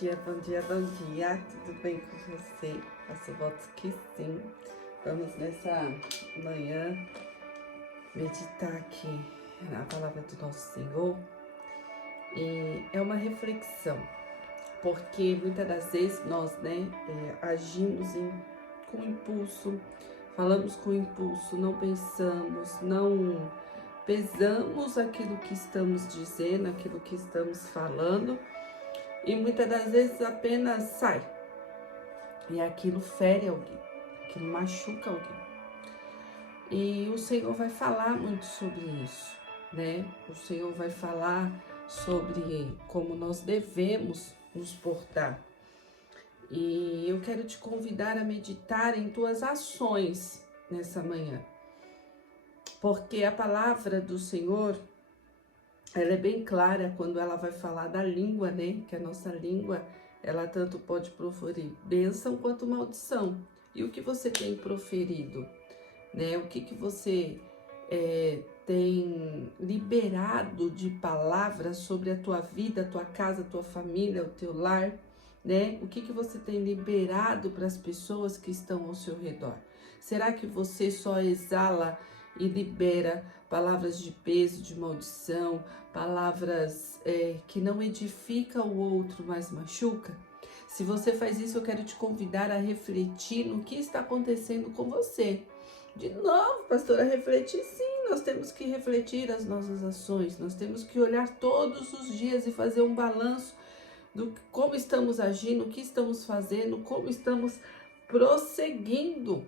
bom dia, bom dia. Tudo bem com você? Faço votos que sim. Vamos nessa manhã meditar aqui na palavra do nosso Senhor. E é uma reflexão, porque muitas das vezes nós, agimos com impulso, falamos com impulso, não pensamos, não pesamos aquilo que estamos dizendo, aquilo que estamos falando. E muitas das vezes apenas sai. E aquilo fere alguém, aquilo machuca alguém. E o Senhor vai falar muito sobre isso, né? O Senhor vai falar sobre como nós devemos nos portar. E eu quero te convidar a meditar em tuas ações nessa manhã. Porque a palavra do Senhor, ela é bem clara quando ela vai falar da língua, né? Que a nossa língua, ela tanto pode proferir bênção quanto maldição. E o que você tem proferido, né? O que você tem liberado de palavras sobre a tua vida, a tua casa, a tua família, o teu lar, né? O que você tem liberado para as pessoas que estão ao seu redor? Será que você só exala e libera palavras de peso, de maldição, palavras que não edificam o outro, mas machuca? Se você faz isso, eu quero te convidar a refletir no que está acontecendo com você. De novo, pastora, refletir sim, nós temos que refletir as nossas ações, nós temos que olhar todos os dias e fazer um balanço do como estamos agindo, o que estamos fazendo, como estamos prosseguindo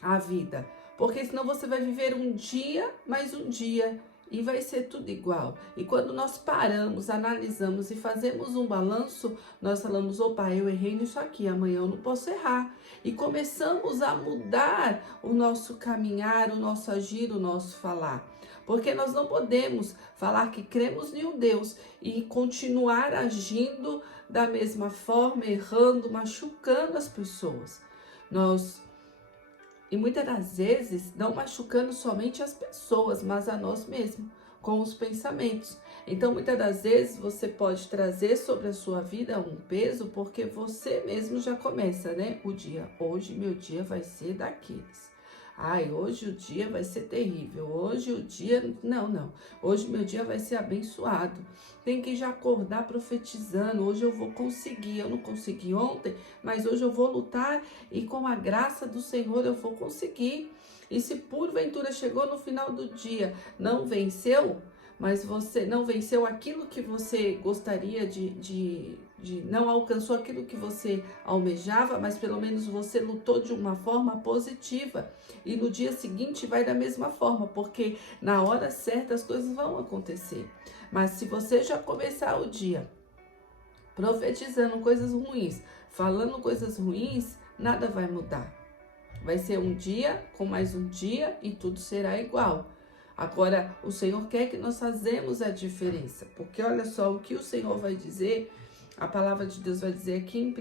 a vida. Porque senão você vai viver um dia mais um dia e vai ser tudo igual. E quando nós paramos, analisamos e fazemos um balanço, nós falamos, opa, eu errei nisso aqui, amanhã eu não posso errar. E começamos a mudar o nosso caminhar, o nosso agir, o nosso falar. Porque nós não podemos falar que cremos em um Deus e continuar agindo da mesma forma, errando, machucando as pessoas. E muitas das vezes, não machucando somente as pessoas, mas a nós mesmos, com os pensamentos. Então, muitas das vezes, você pode trazer sobre a sua vida um peso, porque você mesmo já começa, né? O dia, hoje meu dia vai ser daqueles. Ai, hoje o dia vai ser terrível, hoje o dia... Não. Hoje meu dia vai ser abençoado. Tem que já acordar profetizando, hoje eu vou conseguir. Eu não consegui ontem, mas hoje eu vou lutar e com a graça do Senhor eu vou conseguir. E se porventura chegou no final do dia, não venceu, mas você não venceu aquilo que você gostaria de não alcançou aquilo que você almejava, mas pelo menos você lutou de uma forma positiva. E no dia seguinte vai da mesma forma, porque na hora certa as coisas vão acontecer. Mas se você já começar o dia profetizando coisas ruins, falando coisas ruins, nada vai mudar. Vai ser um dia com mais um dia e tudo será igual. Agora, o Senhor quer que nós façamos a diferença, porque olha só o que o Senhor vai dizer, a palavra de Deus vai dizer aqui em 1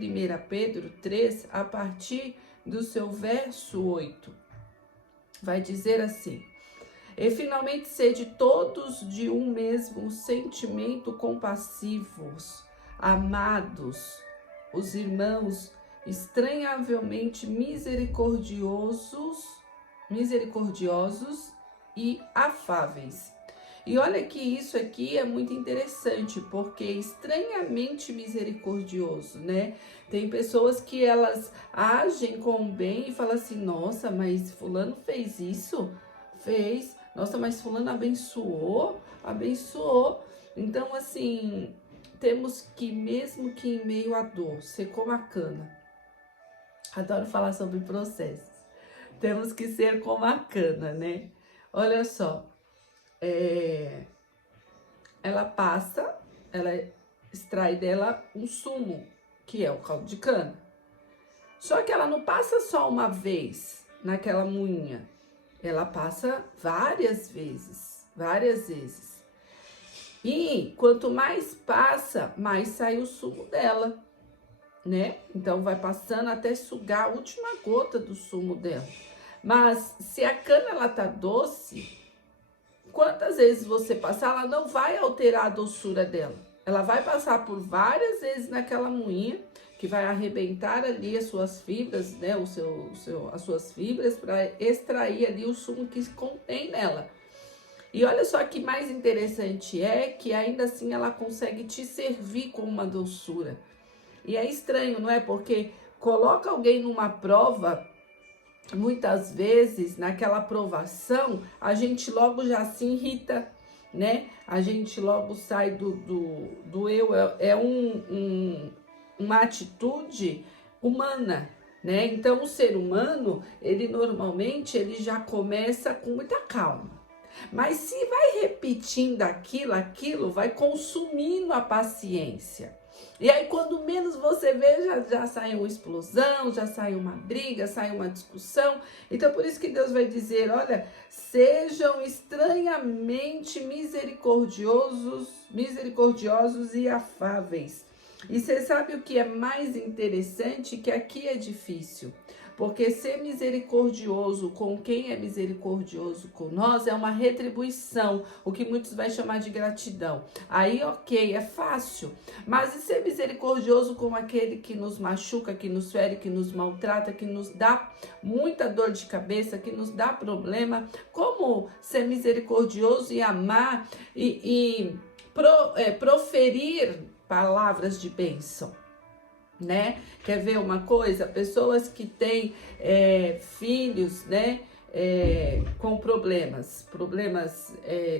Pedro 3, a partir do seu verso 8. Vai dizer assim: e finalmente sede todos de um mesmo sentimento compassivos, amados, os irmãos, estranhavelmente misericordiosos e afáveis. E olha que isso aqui é muito interessante, porque é estranhamente misericordioso, né? Tem pessoas que elas agem com o bem e falam assim, nossa, mas fulano fez isso? Fez. Nossa, mas fulano abençoou? Abençoou. Então, assim, temos que, mesmo que em meio à dor, ser como a cana. Adoro falar sobre processos. Temos que ser como a cana, né? Olha só. Ela extrai dela um sumo, que é o caldo de cana. Só que ela não passa só uma vez naquela moinha. Ela passa várias vezes. E quanto mais passa, mais sai o sumo dela, né? Então vai passando até sugar a última gota do sumo dela. Mas se a cana ela tá doce, quantas vezes você passar, ela não vai alterar a doçura dela. Ela vai passar por várias vezes naquela moinha, que vai arrebentar ali as suas fibras, né, as suas fibras, para extrair ali o sumo que se contém nela. E olha só que mais interessante é que ainda assim ela consegue te servir com uma doçura. E é estranho, não é? Porque coloca alguém numa prova, muitas vezes naquela aprovação, a gente logo já se irrita, né? A gente logo sai do eu, uma atitude humana, né? Então o ser humano, ele normalmente ele já começa com muita calma. Mas se vai repetindo aquilo vai consumindo a paciência. E aí, quando menos você vê, já sai uma explosão, já sai uma briga, sai uma discussão. Então, por isso que Deus vai dizer, olha, sejam estranhamente misericordiosos e afáveis. E você sabe o que é mais interessante? Que aqui é difícil. Porque ser misericordioso com quem é misericordioso com nós é uma retribuição, o que muitos vai chamar de gratidão. Aí, ok, é fácil. Mas e ser misericordioso com aquele que nos machuca, que nos fere, que nos maltrata, que nos dá muita dor de cabeça, que nos dá problema? Como ser misericordioso e amar e proferir palavras de bênção? Né? Quer ver uma coisa? Pessoas que têm filhos, né? Com problemas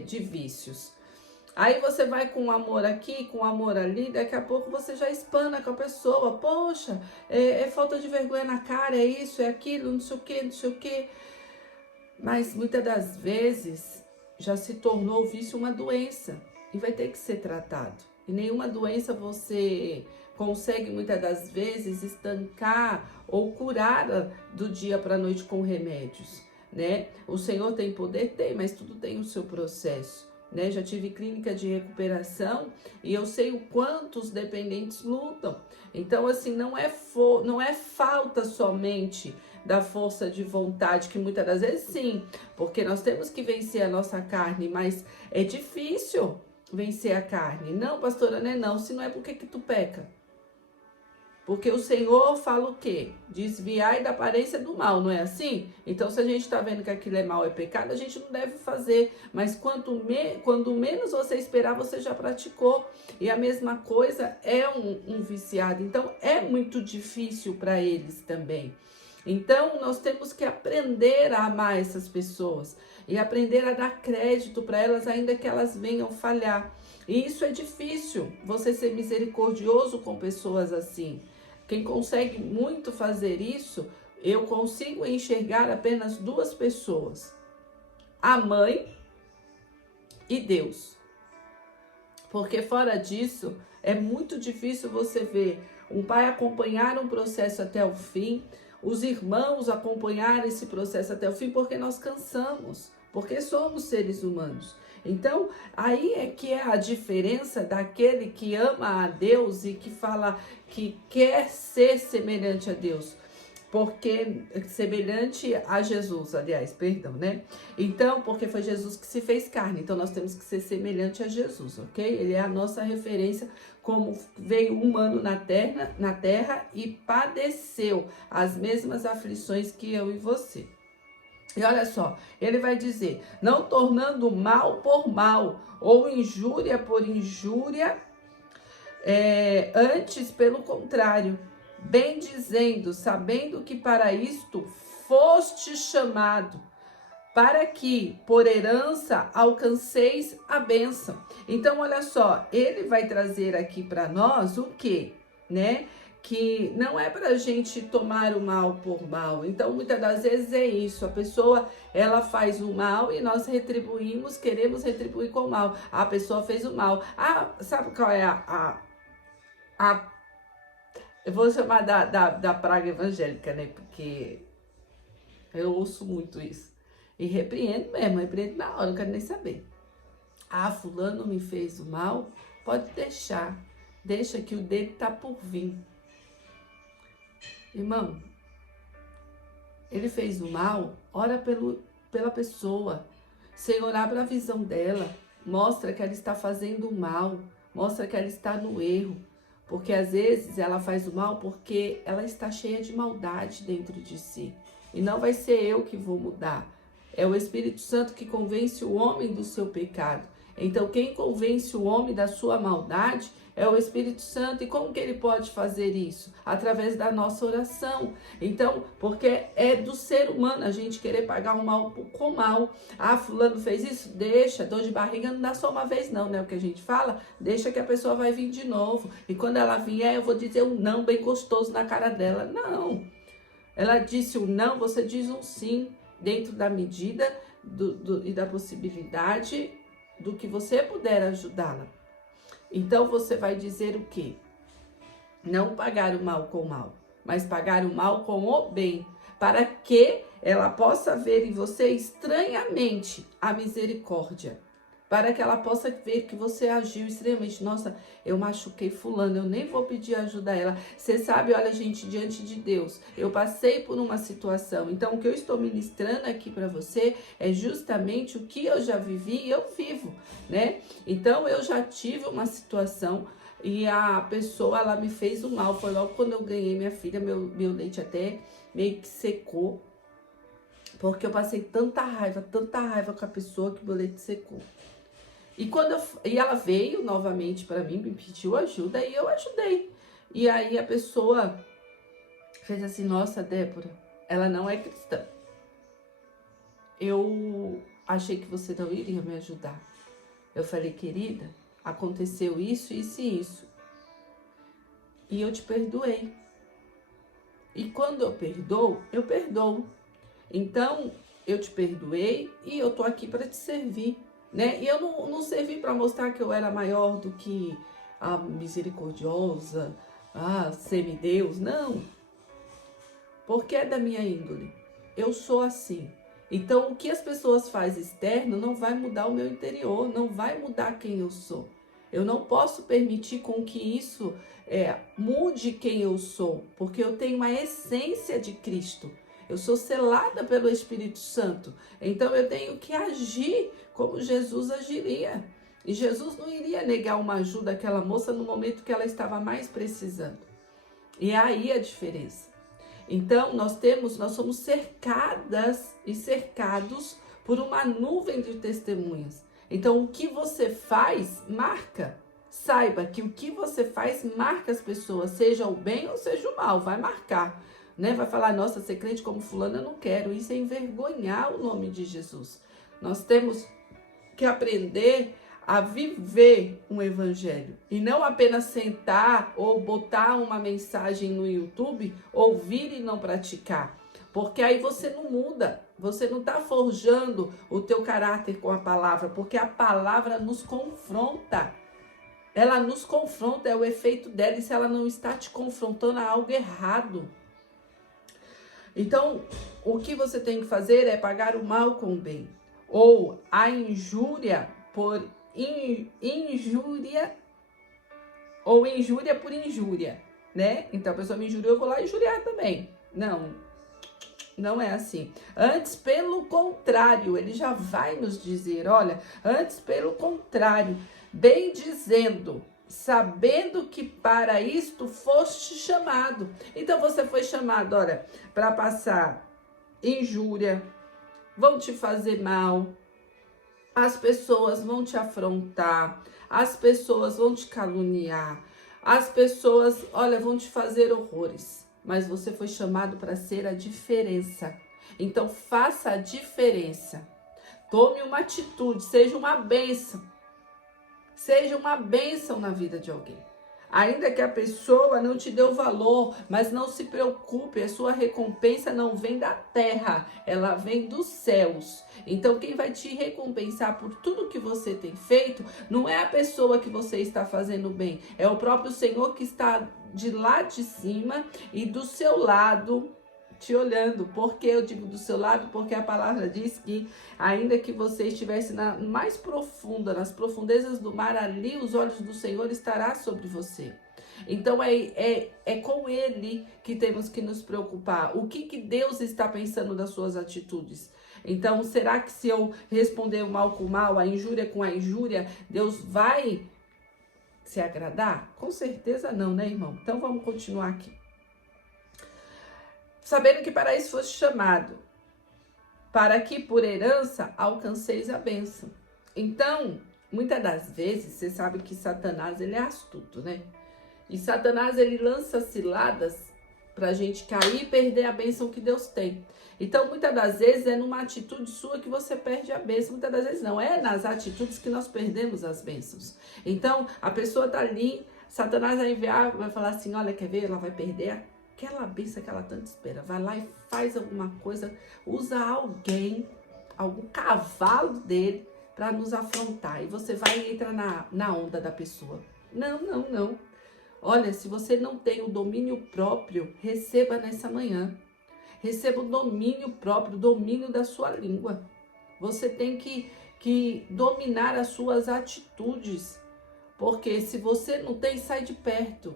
de vícios. Aí você vai com amor aqui, com amor ali, daqui a pouco você já espana com a pessoa. Poxa, é falta de vergonha na cara, é isso, é aquilo, não sei o que, não sei o que. Mas muitas das vezes já se tornou o vício uma doença e vai ter que ser tratado. E nenhuma doença você consegue muitas das vezes estancar ou curar do dia para a noite com remédios, né? O Senhor tem poder? Tem, mas tudo tem o seu processo, né? Já tive clínica de recuperação e eu sei o quanto os dependentes lutam. Então, assim, não é falta somente da força de vontade, que muitas das vezes sim, porque nós temos que vencer a nossa carne, mas é difícil vencer a carne. Não, pastora, não é não. Se não é, por que tu peca? Porque o Senhor fala o quê? Desviai da aparência do mal, não é assim? Então, se a gente está vendo que aquilo é mal, é pecado, a gente não deve fazer. Mas quando menos você esperar, você já praticou. E a mesma coisa é um viciado. Então, é muito difícil para eles também. Então, nós temos que aprender a amar essas pessoas e aprender a dar crédito para elas, ainda que elas venham falhar. E isso é difícil, você ser misericordioso com pessoas assim. Quem consegue muito fazer isso, eu consigo enxergar apenas duas pessoas: a mãe e Deus. Porque fora disso, é muito difícil você ver um pai acompanhar um processo até o fim, os irmãos acompanhar esse processo até o fim, porque nós cansamos, porque somos seres humanos. Então, aí é que é a diferença daquele que ama a Deus e que fala que quer ser semelhante a Deus. Porque semelhante a Jesus, aliás, perdão, né? Então, porque foi Jesus que se fez carne, então nós temos que ser semelhante a Jesus, ok? Ele é a nossa referência, como veio humano na terra e padeceu as mesmas aflições que eu e você. E olha só, ele vai dizer, não tornando mal por mal, ou injúria por injúria, antes pelo contrário, bem dizendo, sabendo que para isto foste chamado, para que por herança alcanceis a bênção. Então, olha só, ele vai trazer aqui para nós o quê? Né? Que não é para a gente tomar o mal por mal. Então, muitas das vezes é isso. A pessoa, ela faz o mal e nós retribuímos, queremos retribuir com o mal. A pessoa fez o mal. Ah, sabe qual é eu vou chamar da praga evangélica, né? Porque eu ouço muito isso. E repreendo mesmo, repreendo na hora, não quero nem saber. Ah, fulano me fez o mal? Pode deixar. Deixa que o dele tá por vir. Irmão, ele fez o mal, ora pela pessoa. Senhor, abre a visão dela. Mostra que ela está fazendo o mal. mostra que ela está no erro. Porque às vezes ela faz o mal porque ela está cheia de maldade dentro de si. E não vai ser eu que vou mudar. É o Espírito Santo que convence o homem do seu pecado. Então, quem convence o homem da sua maldade é o Espírito Santo. E como que ele pode fazer isso? Através da nossa oração. Então, porque é do ser humano a gente querer pagar o mal com mal. Ah, fulano fez isso? Deixa, dor de barriga não dá só uma vez não, né? O que a gente fala, deixa que a pessoa vai vir de novo. E quando ela vier, eu vou dizer um não bem gostoso na cara dela. Não. Ela disse um não, você diz um sim, dentro da medida e da possibilidade do que você puder ajudá-la. Então você vai dizer o quê? Não pagar o mal com o mal, mas pagar o mal com o bem, para que ela possa ver em você estranhamente a misericórdia. Para que ela possa ver que você agiu extremamente. Nossa, eu machuquei fulano, eu nem vou pedir ajuda a ela. Você sabe, olha, gente, diante de Deus, eu passei por uma situação. Então, o que eu estou ministrando aqui para você é justamente o que eu já vivi e eu vivo, né? Então, eu já tive uma situação e a pessoa, ela me fez o mal. Foi logo quando eu ganhei minha filha, meu leite até meio que secou. Porque eu passei tanta raiva com a pessoa que meu leite secou. E ela veio novamente para mim, me pediu ajuda e eu ajudei. E aí a pessoa fez assim, nossa, Débora, ela não é cristã. Eu achei que você não iria me ajudar. Eu falei, querida, aconteceu isso, isso e isso. E eu te perdoei. E quando eu perdoo, eu perdoo. Então, eu te perdoei e eu tô aqui para te servir. Né? E eu não servi para mostrar que eu era maior do que a misericordiosa, a semideus, não. Porque é da minha índole. Eu sou assim. Então, o que as pessoas fazem externo não vai mudar o meu interior, não vai mudar quem eu sou. Eu não posso permitir com que isso mude quem eu sou, porque eu tenho a essência de Cristo. Eu sou selada pelo Espírito Santo. Então eu tenho que agir como Jesus agiria. E Jesus não iria negar uma ajuda àquela moça no momento que ela estava mais precisando. E é aí a diferença. Então nós somos cercadas e cercados por uma nuvem de testemunhas. Então o que você faz marca. Saiba que o que você faz marca as pessoas, seja o bem ou seja o mal, vai marcar. Né? Vai falar, nossa, ser crente como fulano eu não quero. Isso é envergonhar o nome de Jesus. Nós temos que aprender a viver um evangelho. E não apenas sentar ou botar uma mensagem no YouTube, ouvir e não praticar. Porque aí você não muda. Você não está forjando o teu caráter com a palavra. Porque a palavra nos confronta. Ela nos confronta, é o efeito dela. E se ela não está te confrontando, há algo errado. Então, o que você tem que fazer é pagar o mal com o bem. Ou a injúria por injúria, ou injúria por injúria, né? Então, a pessoa me injuriou, eu vou lá injuriar também. Não é assim. Antes, pelo contrário, ele já vai nos dizer, olha, antes, pelo contrário, bem dizendo, sabendo que para isto foste chamado. Então você foi chamado, olha, para passar injúria, vão te fazer mal, as pessoas vão te afrontar, as pessoas vão te caluniar, as pessoas, olha, vão te fazer horrores. Mas você foi chamado para ser a diferença. Então faça a diferença. Tome uma atitude, seja uma bênção. Seja uma bênção na vida de alguém. Ainda que a pessoa não te deu valor, mas não se preocupe, a sua recompensa não vem da terra, ela vem dos céus. Então quem vai te recompensar por tudo que você tem feito, não é a pessoa que você está fazendo bem, é o próprio Senhor que está de lá de cima e do seu lado, te olhando. Por que eu digo do seu lado? Porque a palavra diz que ainda que você estivesse na mais profunda, nas profundezas do mar, ali os olhos do Senhor estará sobre você. Então é com Ele que temos que nos preocupar. O que Deus está pensando das suas atitudes? Então, será que se eu responder o mal com o mal, a injúria com a injúria, Deus vai se agradar? Com certeza não, né, irmão? Então vamos continuar aqui. Sabendo que para isso foste chamado, para que por herança alcanceis a bênção. Então, muitas das vezes, você sabe que Satanás, ele é astuto, né? E Satanás, ele lança ciladas pra gente cair e perder a bênção que Deus tem. Então, muitas das vezes, é numa atitude sua que você perde a bênção. Muitas das vezes não, é nas atitudes que nós perdemos as bênçãos. Então, a pessoa tá ali, Satanás vai enviar, vai falar assim, olha, quer ver? Ela vai perder aquela bênção que ela tanto espera. Vai lá e faz alguma coisa, usa alguém, algum cavalo dele para nos afrontar. E você vai entrar na onda da pessoa. Não, não, não. Olha, se você não tem o domínio próprio, receba nessa manhã. Receba o domínio próprio, o domínio da sua língua. Você tem que dominar as suas atitudes. Porque se você não tem, sai de perto.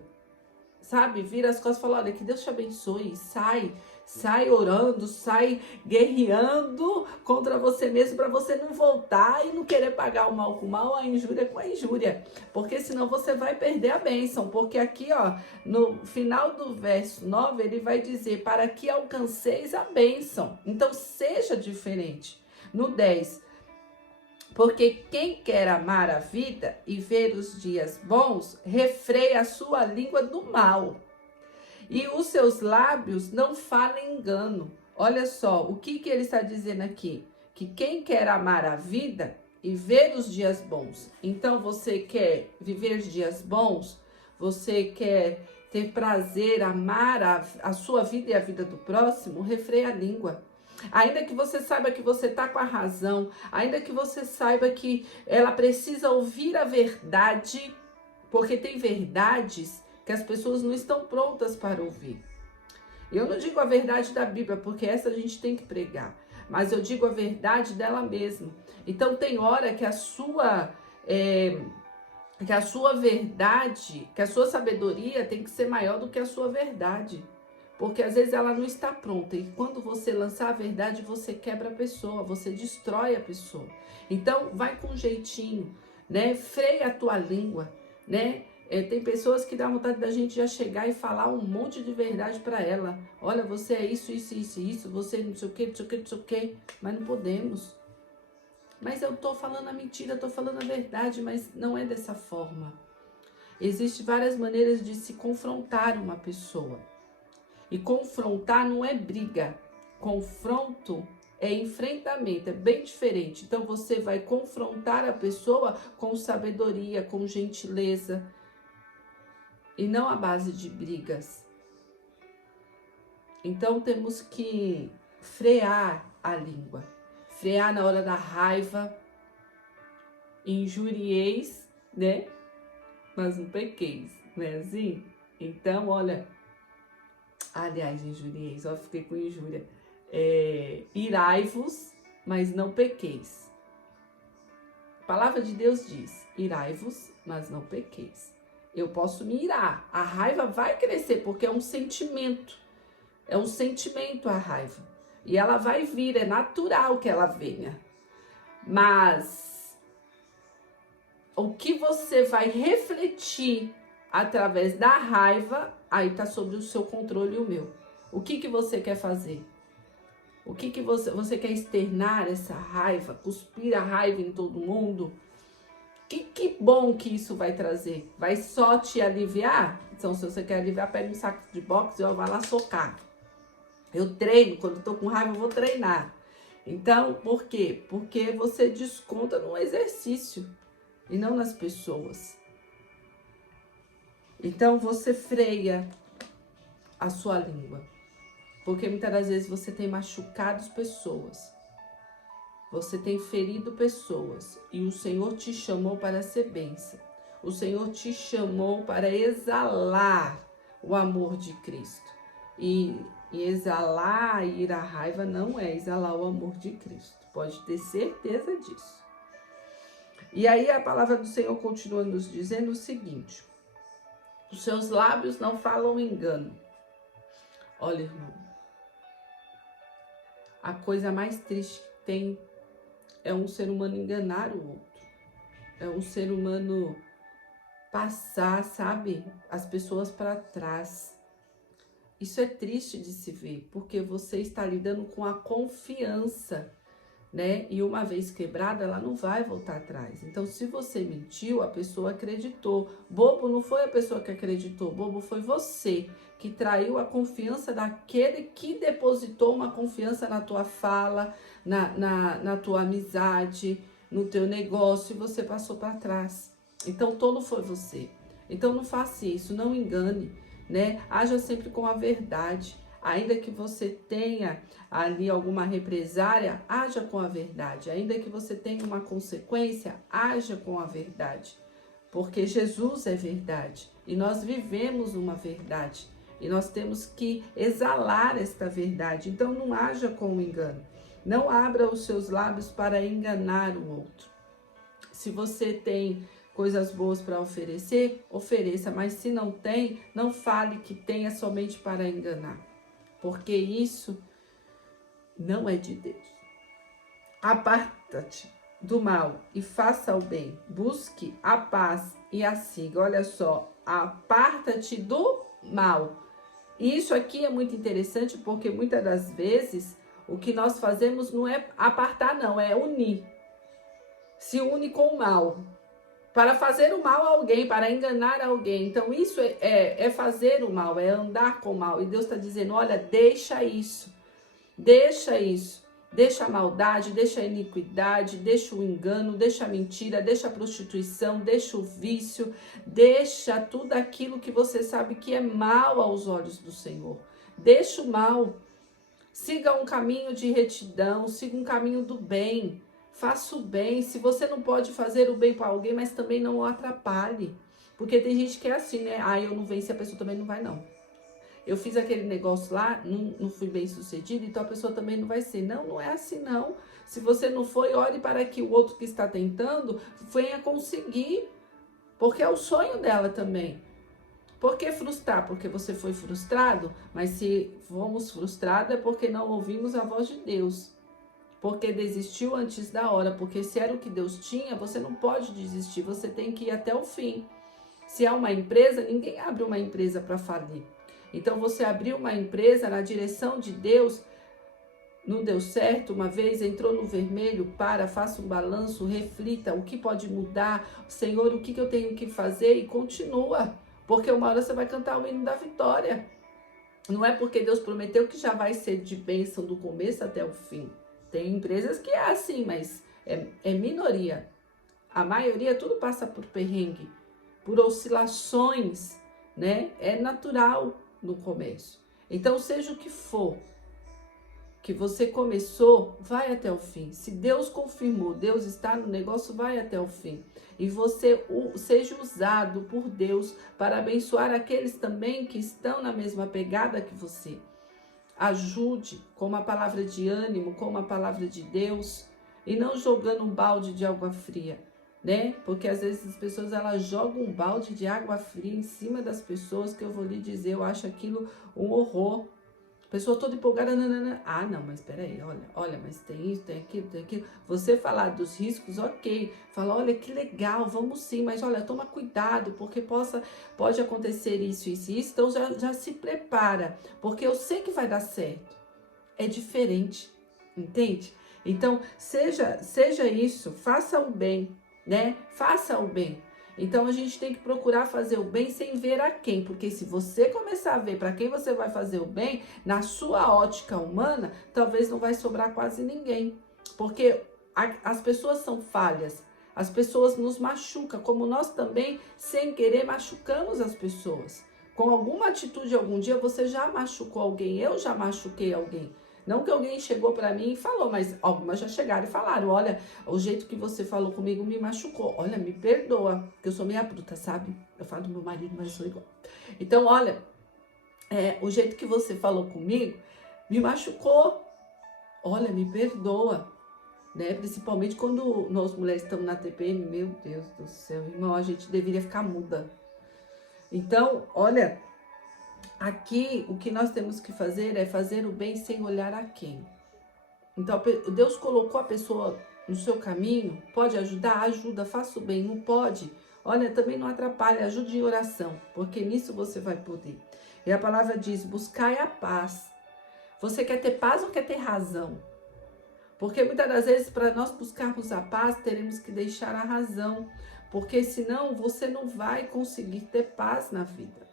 Sabe? Vira as costas e fala, olha, que Deus te abençoe. Sai orando, sai guerreando contra você mesmo para você não voltar e não querer pagar o mal com o mal, a injúria com a injúria. Porque senão você vai perder a bênção. Porque aqui, ó, no final do verso 9, ele vai dizer, para que alcanceis a bênção. Então, seja diferente. No 10, porque quem quer amar a vida e ver os dias bons, refreia a sua língua do mal. E os seus lábios não falem engano. Olha só, o que ele está dizendo aqui? Que quem quer amar a vida e ver os dias bons. Então, você quer viver dias bons? Você quer ter prazer, amar a sua vida e a vida do próximo? Refreia a língua. Ainda que você saiba que você está com a razão, ainda que você saiba que ela precisa ouvir a verdade, porque tem verdades que as pessoas não estão prontas para ouvir. Eu não digo a verdade da Bíblia, porque essa a gente tem que pregar, mas eu digo a verdade dela mesma. Então tem hora que a sua verdade, que a sua sabedoria tem que ser maior do que a sua verdade. Porque às vezes ela não está pronta. E quando você lançar a verdade, você quebra a pessoa, você destrói a pessoa. Então, vai com jeitinho, né? Freia a tua língua, né? Tem pessoas que dá vontade da gente já chegar e falar um monte de verdade para ela. Olha, você é isso, você não sei o que, não sei o que, não sei o que. Mas não podemos. Mas eu tô falando a mentira, tô falando a verdade, mas não é dessa forma. Existem várias maneiras de se confrontar uma pessoa. E confrontar não é briga. Confronto é enfrentamento, é bem diferente. Então você vai confrontar a pessoa com sabedoria, com gentileza. E não à base de brigas. Então temos que frear a língua. Frear na hora da raiva. Injurieis, né? Mas não pequeis, não é assim? Então, olha... Aliás, injurieis, ó, fiquei com injúria. Irai-vos, mas não pequeis. A palavra de Deus diz, irai-vos, mas não pequeis. Eu posso me irar. A raiva vai crescer, porque é um sentimento. É um sentimento a raiva. E ela vai vir, é natural que ela venha. Mas o que você vai refletir através da raiva, aí tá sobre o seu controle e o meu. O que você quer fazer? O que você quer externar essa raiva? Cuspir a raiva em todo mundo? Que bom que isso vai trazer? Vai só te aliviar? Então, se você quer aliviar, pega um saco de boxe e vai lá socar. Eu treino, quando eu tô com raiva, eu vou treinar. Então, por quê? Porque você desconta no exercício e não nas pessoas. Então, você freia a sua língua. Porque muitas das vezes você tem machucado pessoas. Você tem ferido pessoas. E o Senhor te chamou para ser bênção. O Senhor te chamou para exalar o amor de Cristo. E exalar e ir à raiva não é exalar o amor de Cristo. Pode ter certeza disso. E aí a palavra do Senhor continua nos dizendo o seguinte. Os seus lábios não falam engano. Olha, irmão. A coisa mais triste que tem é um ser humano enganar o outro. É um ser humano passar, sabe, as pessoas para trás. Isso é triste de se ver, porque você está lidando com a confiança, né? E uma vez quebrada, ela não vai voltar atrás. Então, se você mentiu, a pessoa acreditou. Bobo não foi a pessoa que acreditou, bobo foi você, que traiu a confiança daquele que depositou uma confiança na tua fala, na tua amizade, no teu negócio, e você passou para trás. Então, tolo foi você. Então, não faça isso, não engane, né? Haja sempre com a verdade. Ainda que você tenha ali alguma represária, haja com a verdade. Ainda que você tenha uma consequência, haja com a verdade. Porque Jesus é verdade e nós vivemos uma verdade. E nós temos que exalar esta verdade. Então não haja com o engano. Não abra os seus lábios para enganar o outro. Se você tem coisas boas para oferecer, ofereça. Mas se não tem, não fale que tenha somente para enganar. Porque isso não é de Deus. Aparta-te do mal e faça o bem. Busque a paz e a siga. Olha só, aparta-te do mal. Isso aqui é muito interessante porque muitas das vezes o que nós fazemos não é apartar, não, é unir. Se une com o mal. Para fazer o mal a alguém, para enganar alguém. Então isso é fazer o mal, é andar com o mal. E Deus está dizendo, olha, deixa isso. Deixa isso. Deixa a maldade, deixa a iniquidade, deixa o engano, deixa a mentira, deixa a prostituição, deixa o vício, deixa tudo aquilo que você sabe que é mal aos olhos do Senhor. Deixa o mal. Siga um caminho de retidão, siga um caminho do bem. Faça o bem. Se você não pode fazer o bem para alguém, mas também não o atrapalhe. Porque tem gente que é assim, né? Ah, eu não venci, a pessoa também não vai, não. Eu fiz aquele negócio lá, não fui bem sucedido, então a pessoa também não vai ser. Não, não é assim não. Se você não foi, olhe para que o outro que está tentando venha conseguir. Porque é o sonho dela também. Por que frustrar? Porque você foi frustrado, mas se fomos frustrados é porque não ouvimos a voz de Deus. Porque desistiu antes da hora, porque se era o que Deus tinha, você não pode desistir, você tem que ir até o fim. Se é uma empresa, ninguém abre uma empresa para falir. Então você abriu uma empresa na direção de Deus, não deu certo uma vez, entrou no vermelho, faça um balanço, reflita o que pode mudar, Senhor, o que eu tenho que fazer e continua, porque uma hora você vai cantar o hino da vitória. Não é porque Deus prometeu que já vai ser de bênção do começo até o fim. Tem empresas que é assim, mas é minoria. A maioria tudo passa por perrengue, por oscilações, né? É natural no começo. Então, seja o que for que você começou, vai até o fim. Se Deus confirmou, Deus está no negócio, vai até o fim. E você seja usado por Deus para abençoar aqueles também que estão na mesma pegada que você. Ajude com uma palavra de ânimo, com uma palavra de Deus, e não jogando um balde de água fria, né? Porque às vezes as pessoas elas jogam um balde de água fria em cima das pessoas, que eu vou lhe dizer, eu acho aquilo um horror. A pessoa toda empolgada, nanana. Ah, não, mas peraí, olha, mas tem isso, tem aquilo. Você falar dos riscos, ok. Fala, olha, que legal, vamos sim, mas olha, toma cuidado, porque pode acontecer isso, isso e isso. Então já se prepara, porque eu sei que vai dar certo. É diferente, entende? Então, seja isso, faça o bem, né? Faça o bem. Então, a gente tem que procurar fazer o bem sem ver a quem, porque se você começar a ver para quem você vai fazer o bem, na sua ótica humana, talvez não vai sobrar quase ninguém, porque as pessoas são falhas, as pessoas nos machucam, como nós também, sem querer, machucamos as pessoas. Com alguma atitude, algum dia, você já machucou alguém, eu já machuquei alguém. Não que alguém chegou para mim e falou, mas algumas já chegaram e falaram, olha, o jeito que você falou comigo me machucou. Olha, me perdoa, porque eu sou meia bruta, sabe? Eu falo do meu marido, mas eu sou igual. Então, olha, o jeito que você falou comigo me machucou. Olha, me perdoa, né? Principalmente quando nós mulheres estamos na TPM, meu Deus do céu, irmão, a gente deveria ficar muda. Então, olha... Aqui, o que nós temos que fazer é fazer o bem sem olhar a quem. Então, Deus colocou a pessoa no seu caminho, pode ajudar? Ajuda, faça o bem. Não pode? Olha, também não atrapalhe, ajude em oração, porque nisso você vai poder. E a palavra diz, buscai a paz. Você quer ter paz ou quer ter razão? Porque muitas das vezes, para nós buscarmos a paz, teremos que deixar a razão, porque senão você não vai conseguir ter paz na vida.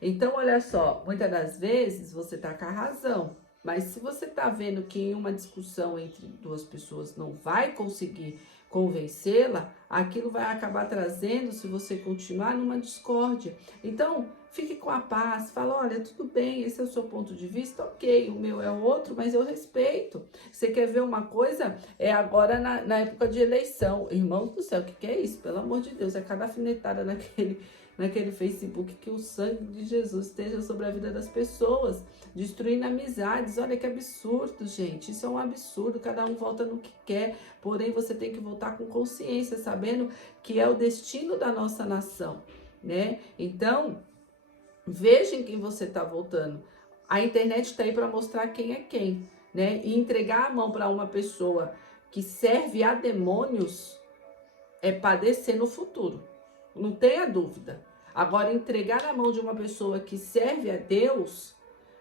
Então, olha só, muitas das vezes você está com a razão, mas se você está vendo que em uma discussão entre duas pessoas não vai conseguir convencê-la, aquilo vai acabar trazendo, se você continuar, numa discórdia. Então, fique com a paz, fala, olha, tudo bem, esse é o seu ponto de vista, ok, o meu é o outro, mas eu respeito. Você quer ver uma coisa? É agora na época de eleição. Irmãos do céu, o que é isso? Pelo amor de Deus, é cada alfinetada naquele Facebook, que o sangue de Jesus esteja sobre a vida das pessoas, destruindo amizades. Olha que absurdo, gente, isso é um absurdo, cada um volta no que quer, porém você tem que voltar com consciência, sabendo que é o destino da nossa nação, né? Então, veja em quem você está voltando. A internet está aí para mostrar quem é quem, né? E entregar a mão para uma pessoa que serve a demônios é padecer no futuro. Não tenha dúvida. Agora, entregar na mão de uma pessoa que serve a Deus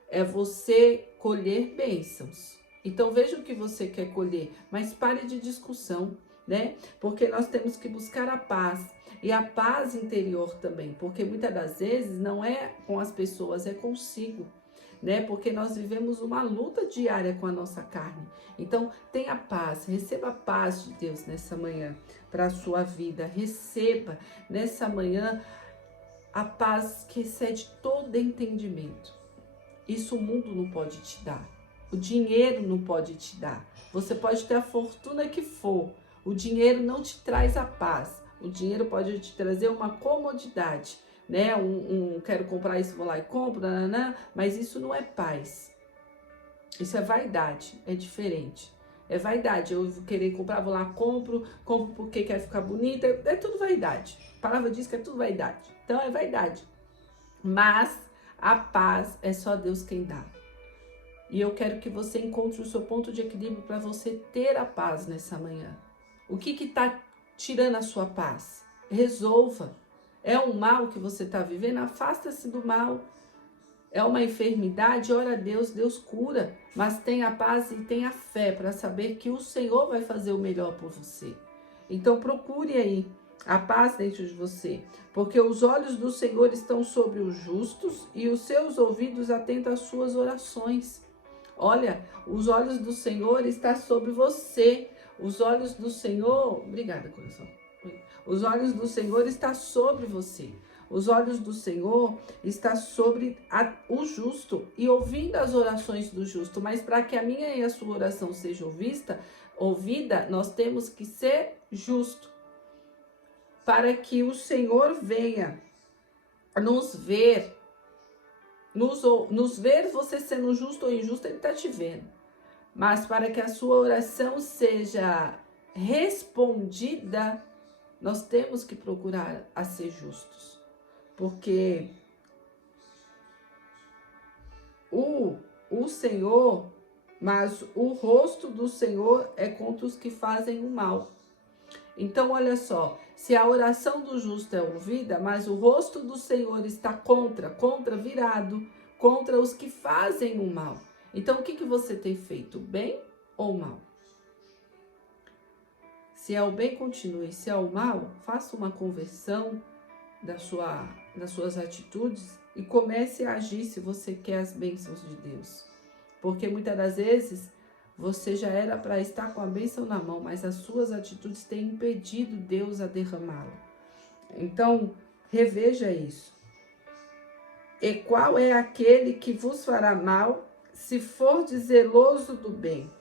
é você colher bênçãos. Então, veja o que você quer colher, mas pare de discussão, né? Porque nós temos que buscar a paz. E a paz interior também, porque muitas das vezes não é com as pessoas, é consigo, né? Porque nós vivemos uma luta diária com a nossa carne. Então, tenha paz, receba a paz de Deus nessa manhã para a sua vida. Receba nessa manhã a paz que excede todo entendimento. Isso o mundo não pode te dar. O dinheiro não pode te dar. Você pode ter a fortuna que for. O dinheiro não te traz a paz. O dinheiro pode te trazer uma comodidade, né? Quero comprar isso, vou lá e compro, mas isso não é paz. Isso é vaidade, é diferente. É vaidade, eu vou querer comprar, vou lá, compro porque quer ficar bonita, é tudo vaidade. A palavra diz que é tudo vaidade, então é vaidade. Mas a paz é só Deus quem dá. E eu quero que você encontre o seu ponto de equilíbrio para você ter a paz nessa manhã. O que está tirando a sua paz? Resolva. É um mal que você está vivendo? Afasta-se do mal. É uma enfermidade? Ora a Deus, Deus cura. Mas tenha paz e tenha fé para saber que o Senhor vai fazer o melhor por você. Então procure aí a paz dentro de você. Porque os olhos do Senhor estão sobre os justos e os seus ouvidos atentos às suas orações. Olha, os olhos do Senhor estão sobre você. Os olhos do Senhor... Obrigada, coração. Os olhos do Senhor estão sobre você. Os olhos do Senhor estão sobre o justo e ouvindo as orações do justo. Mas para que a minha e a sua oração seja ouvida, nós temos que ser justo. Para que o Senhor venha nos ver, nos ver você sendo justo ou injusto, Ele está te vendo. Mas para que a sua oração seja respondida, nós temos que procurar a ser justos. Porque o Senhor, mas o rosto do Senhor é contra os que fazem o mal. Então, olha só, se a oração do justo é ouvida, mas o rosto do Senhor está virado, contra os que fazem o mal. Então, o que você tem feito? Bem ou mal? Se é o bem, continue. Se é o mal, faça uma conversão das suas atitudes e comece a agir se você quer as bênçãos de Deus. Porque muitas das vezes você já era para estar com a bênção na mão, mas as suas atitudes têm impedido Deus a derramá-la. Então, reveja isso. E qual é aquele que vos fará mal, se for zeloso do bem?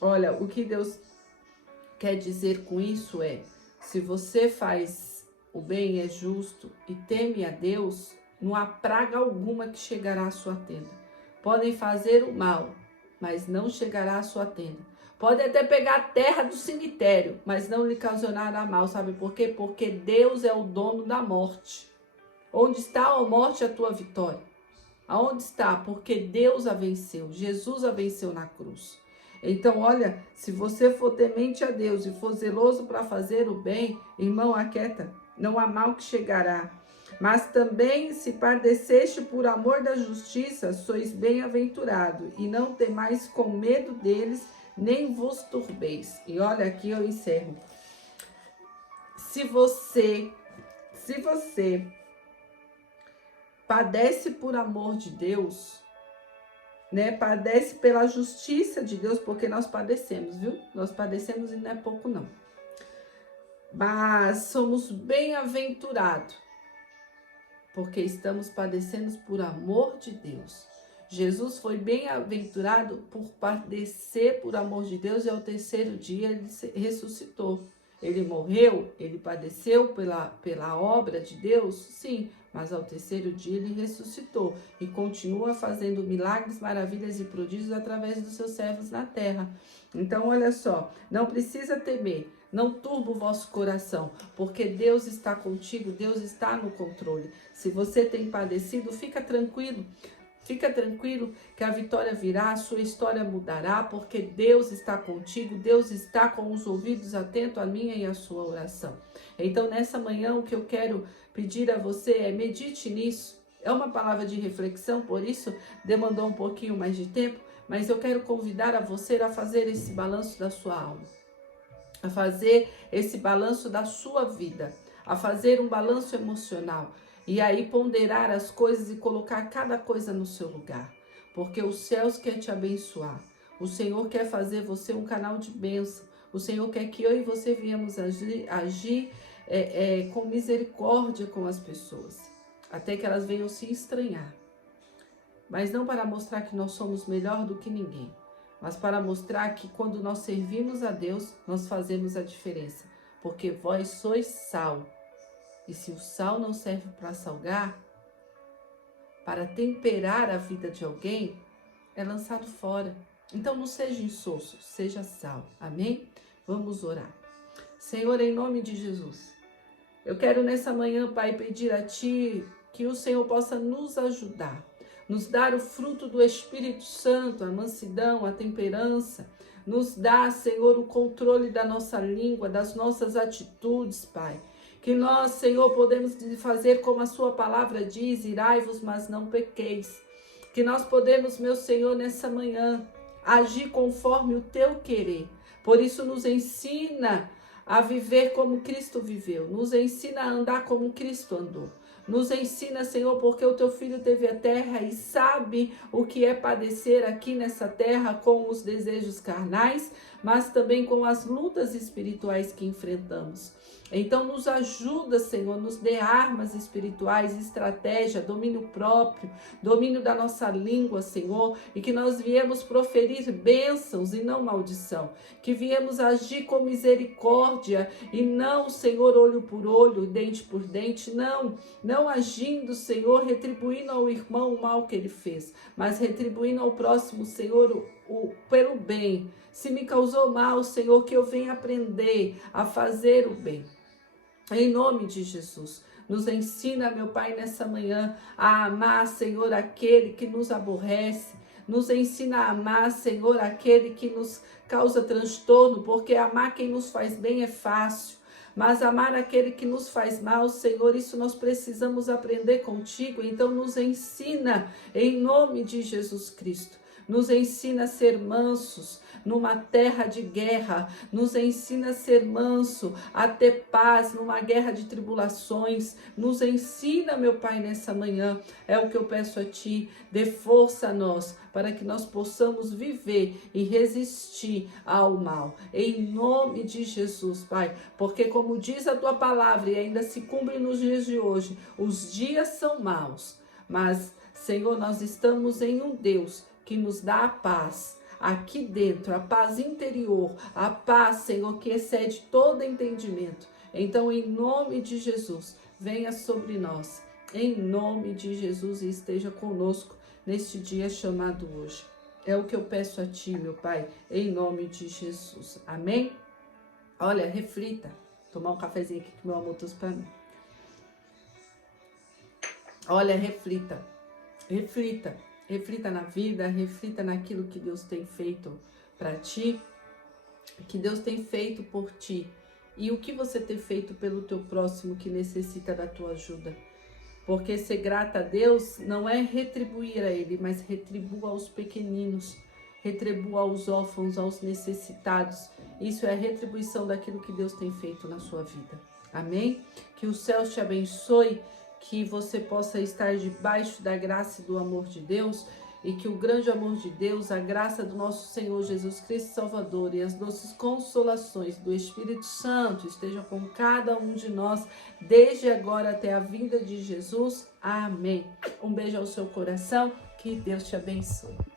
Olha, o que Deus quer dizer com isso é, se você faz o bem, é justo e teme a Deus, não há praga alguma que chegará à sua tenda. Podem fazer o mal, mas não chegará à sua tenda. Pode até pegar a terra do cemitério, mas não lhe causará mal. Sabe por quê? Porque Deus é o dono da morte. Onde está a morte, a tua vitória? Aonde está? Porque Deus a venceu. Jesus a venceu na cruz. Então, olha, se você for temente a Deus e for zeloso para fazer o bem, irmão, aquieta. não há mal que chegará. Mas também, se padeceste por amor da justiça, sois bem-aventurado, e não temais com medo deles, nem vos turbeis. E olha, aqui eu encerro. Se você padece por amor de Deus, né? Padece pela justiça de Deus, porque nós padecemos, viu? Nós padecemos e não é pouco, não. Mas somos bem-aventurados, porque estamos padecendo por amor de Deus. Jesus foi bem-aventurado por padecer por amor de Deus, e ao terceiro dia ele ressuscitou. Ele morreu, ele padeceu pela obra de Deus, sim, mas ao terceiro dia ele ressuscitou e continua fazendo milagres, maravilhas e prodígios através dos seus servos na terra. Então, olha só, não precisa temer, não turba o vosso coração, porque Deus está contigo, Deus está no controle. Se você tem padecido, fica tranquilo. Fica tranquilo que a vitória virá, a sua história mudará, porque Deus está contigo, Deus está com os ouvidos atentos à minha e à sua oração. Então, nessa manhã, o que eu quero pedir a você é medite nisso. É uma palavra de reflexão, por isso demandou um pouquinho mais de tempo, mas eu quero convidar a você a fazer esse balanço da sua alma, a fazer esse balanço da sua vida, a fazer um balanço emocional. E aí ponderar as coisas e colocar cada coisa no seu lugar. Porque os céus quer te abençoar. O Senhor quer fazer você um canal de bênção. O Senhor quer que eu e você venhamos agir com misericórdia com as pessoas. Até que elas venham se estranhar. Mas não para mostrar que nós somos melhor do que ninguém. Mas para mostrar que quando nós servimos a Deus, nós fazemos a diferença. Porque vós sois sal. E se o sal não serve para salgar, para temperar a vida de alguém, é lançado fora. Então não seja insosso, seja sal. Amém? Vamos orar. Senhor, em nome de Jesus, eu quero nessa manhã, Pai, pedir a Ti que o Senhor possa nos ajudar, nos dar o fruto do Espírito Santo, a mansidão, a temperança, nos dá, Senhor, o controle da nossa língua, das nossas atitudes, Pai. Que nós, Senhor, podemos fazer como a sua palavra diz, irai-vos, mas não pequeis. Que nós podemos, meu Senhor, nessa manhã, agir conforme o teu querer. Por isso nos ensina a viver como Cristo viveu. Nos ensina a andar como Cristo andou. Nos ensina, Senhor, porque o teu filho teve a terra e sabe o que é padecer aqui nessa terra com os desejos carnais, mas também com as lutas espirituais que enfrentamos. Então nos ajuda, Senhor, nos dê armas espirituais, estratégia, domínio próprio, domínio da nossa língua, Senhor, e que nós viemos proferir bênçãos e não maldição, que viemos agir com misericórdia e não, Senhor, olho por olho, dente por dente, não agindo, Senhor, retribuindo ao irmão o mal que ele fez, mas retribuindo ao próximo, Senhor, pelo bem. Se me causou mal, Senhor, que eu venha aprender a fazer o bem. Em nome de Jesus, nos ensina, meu Pai, nessa manhã a amar, Senhor, aquele que nos aborrece. Nos ensina a amar, Senhor, aquele que nos causa transtorno, porque amar quem nos faz bem é fácil. Mas amar aquele que nos faz mal, Senhor, isso nós precisamos aprender contigo. Então nos ensina, em nome de Jesus Cristo. Nos ensina a ser mansos numa terra de guerra, nos ensina a ser manso, a ter paz numa guerra de tribulações, nos ensina, meu Pai, nessa manhã, é o que eu peço a Ti, dê força a nós, para que nós possamos viver e resistir ao mal, em nome de Jesus, Pai, porque como diz a Tua palavra, e ainda se cumpre nos dias de hoje, os dias são maus, mas, Senhor, nós estamos em um Deus que nos dá a paz, aqui dentro, a paz interior, a paz, Senhor, que excede todo entendimento. Então, em nome de Jesus, venha sobre nós, em nome de Jesus, e esteja conosco neste dia chamado hoje. É o que eu peço a Ti, meu Pai, em nome de Jesus. Amém? Olha, reflita. Tomar um cafezinho aqui que meu amor trouxe para mim. Olha, reflita. Reflita. Reflita na vida, reflita naquilo que Deus tem feito para ti, que Deus tem feito por ti. e o que você tem feito pelo teu próximo que necessita da tua ajuda. Porque ser grata a Deus não é retribuir a Ele, mas retribua aos pequeninos, retribua aos órfãos, aos necessitados. Isso é a retribuição daquilo que Deus tem feito na sua vida. Amém? Que o céu te abençoe, que você possa estar debaixo da graça e do amor de Deus, e que o grande amor de Deus, a graça do nosso Senhor Jesus Cristo Salvador e as doces consolações do Espírito Santo estejam com cada um de nós, desde agora até a vinda de Jesus. Amém. Um beijo ao seu coração, que Deus te abençoe.